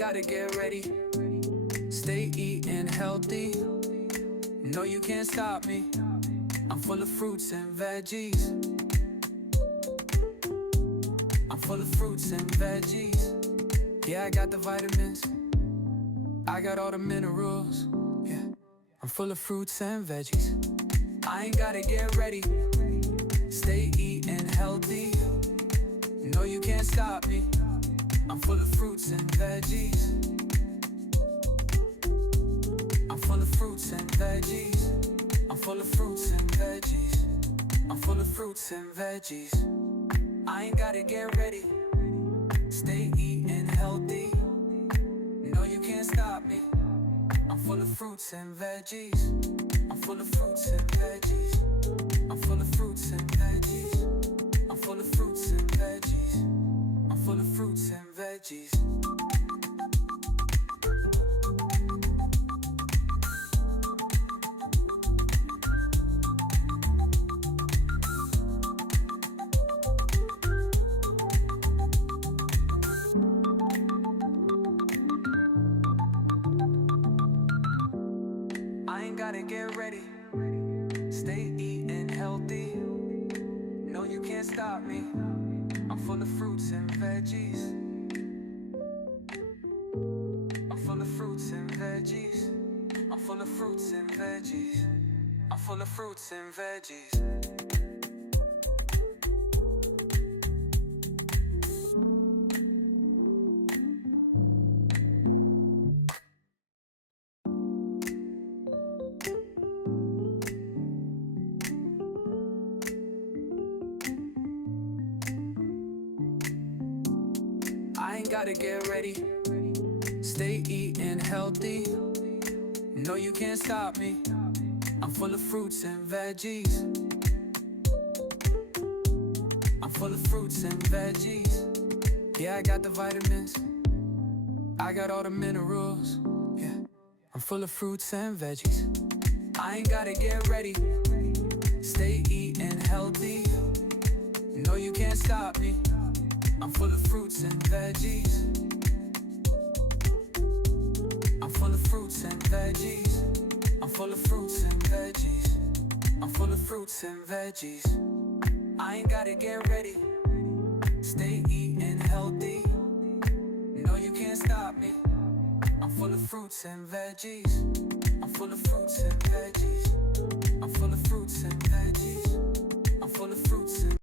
gotta get ready. Stay eating healthy. No, you can't stop me. I'm full of fruits and veggies. I'm full of fruits and veggies. Yeah, I got the vitamins. I got all the minerals. Yeah, I'm full of fruits and veggies. I ain't gotta get ready. Stay eating healthy. No, you can't stop me. I'm full of fruits and veggies. I'm full of fruits and veggies. I'm full of fruits and veggies. I'm full of fruits and veggies. I ain't gotta get ready. Stay eating healthy. No, you can't stop me. I'm full of fruits and veggies. I'm full of fruits and veggies. I'm full of fruits and veggies. I'm full of fruits and veggies. I'm full of fruits and veggies. I ain't gotta get ready. Stay eating healthy. No, you can't stop me. I'm full of fruits and veggies. I'm full of fruits and veggies. I'm full of fruits and veggies. I'm full of fruits and veggies. I ain't gotta get ready. Stay eating healthy. No, you can't stop me. I'm full of fruits and veggies. I'm full of fruits and veggies. Yeah, I got the vitamins. I got all the minerals. Yeah, I'm full of fruits and veggies. I ain't gotta get ready. Stay eating healthy. No, you can't stop me. I'm full of fruits and veggies. I'm full of fruits and veggies. I'm full of fruits and veggies. I'm full of fruits and veggies. I ain't gotta get ready. Stay eating healthy. No, you can't stop me. I'm full of fruits and veggies. I'm full of fruits and veggies.